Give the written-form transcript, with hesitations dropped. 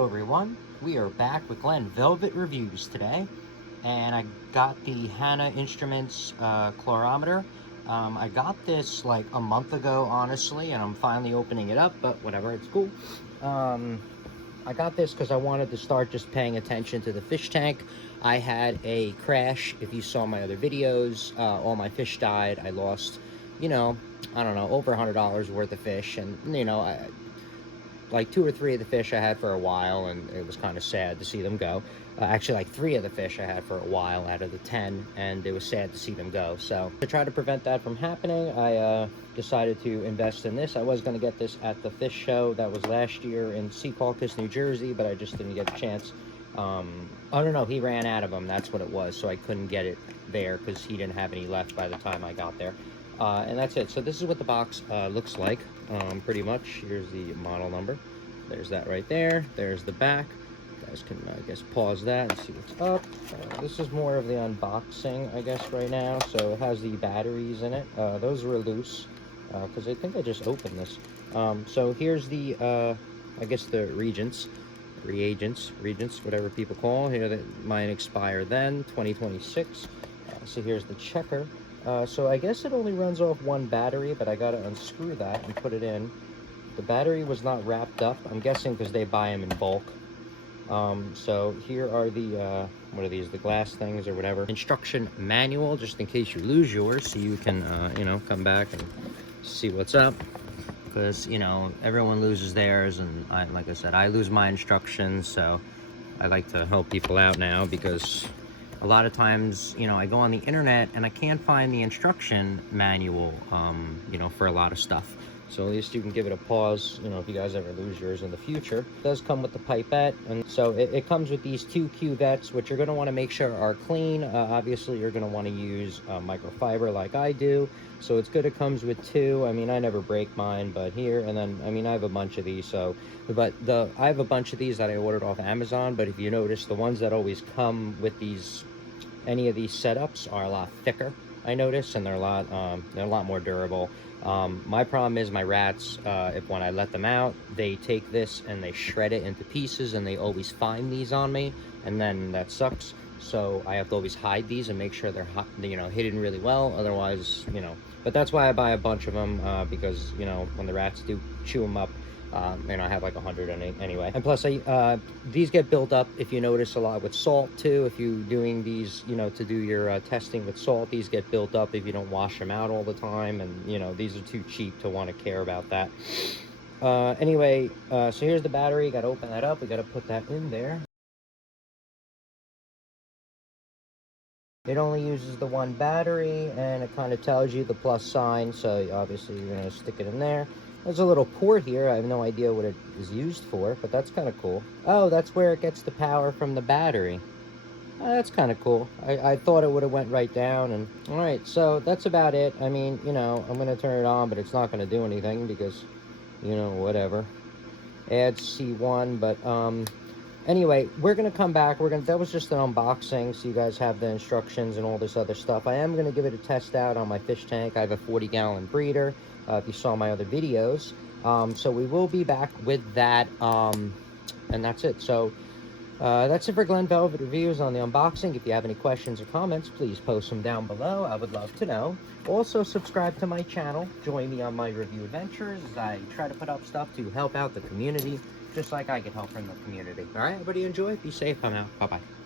Hello everyone, we are back with Glen Velvet Reviews today, and I got the Hanna Instruments Colorimeter. I got this like a month ago, honestly, and I'm finally opening it up, but whatever, it's cool. I got this because I wanted to start just paying attention to the fish tank. I had a crash. If you saw my other videos, all my fish died. I lost, I don't know, over $100 worth of fish, and like 2 or 3 of the fish I had for a while, and it was kind of sad to see them go. Actually, like 3 of the fish I had for a while out of the 10, and it was sad to see them go. So to try to prevent that from happening, I decided to invest in this. I was going to get this at the fish show that was last year in Secaucus, New Jersey, but I just didn't get a chance. I don't know, he ran out of them, that's what it was, so I couldn't get it there because he didn't have any left by the time I got there. And that's it. So this is what the box looks like, pretty much. Here's the model number. There's that right there. There's the back. You guys can, I guess, pause that and see what's up. This is more of the unboxing, I guess, right now. So it has the batteries in it. Those were loose because I think I just opened this. So here's the, I guess, the reagents, whatever people call. Here, mine expire then, 2026. So here's the checker. So I guess it only runs off one battery, but I got to unscrew that and put it in. The battery was not wrapped up, I'm guessing because they buy them in bulk. So here are the, what are these, the glass things or whatever. Instruction manual, just in case you lose yours, so you can, come back and see what's up. Because, everyone loses theirs, and like I said, I lose my instructions, so I like to help people out now because a lot of times, I go on the internet and I can't find the instruction manual, for a lot of stuff. So at least you can give it a pause, if you guys ever lose yours in the future. It does come with the pipette, and so it comes with these 2 cuvettes, which you're going to want to make sure are clean. Obviously, you're going to want to use microfiber like I do. So it's good it comes with 2. I mean, I never break mine, but here, and then, I have a bunch of these, I have a bunch of these that I ordered off Amazon, but if you notice, the ones that always come with any of these setups are a lot thicker, I notice, and they're a lot more durable. My problem is my rats, when I let them out, they take this and they shred it into pieces, and they always find these on me, and then that sucks. So I have to always hide these and make sure they're hidden really well. Otherwise, but that's why I buy a bunch of them, because when the rats do chew them up, and I have like 100 anyway. And plus, these get built up, if you notice, a lot with salt too. If you're doing these, to do your testing with salt, these get built up if you don't wash them out all the time. And, these are too cheap to want to care about that. Anyway, so here's the battery. Got to open that up. We got to put that in there. It only uses the one battery, and it kind of tells you the plus sign. So obviously you're going to stick it in there. There's a little port here. I have no idea what it is used for, but that's kind of cool. Oh, that's where it gets the power from the battery. That's kind of cool. I thought it would have went right down. And all right, so that's about it. I mean, I'm going to turn it on, but it's not going to do anything because, whatever. Add C1, but anyway, we're going to come back. That was just an unboxing, so you guys have the instructions and all this other stuff. I am going to give it a test out on my fish tank. I have a 40-gallon breeder, if you saw my other videos. So we will be back with that, and that's it. So that's it for Glen Velvet Reviews on the unboxing. If you have any questions or comments, please post them down below. I would love to know. Also, subscribe to my channel. Join me on my review adventures as I try to put up stuff to help out the community, just like I get help from the community. All right, everybody enjoy. Be safe. I'm out. Bye-bye.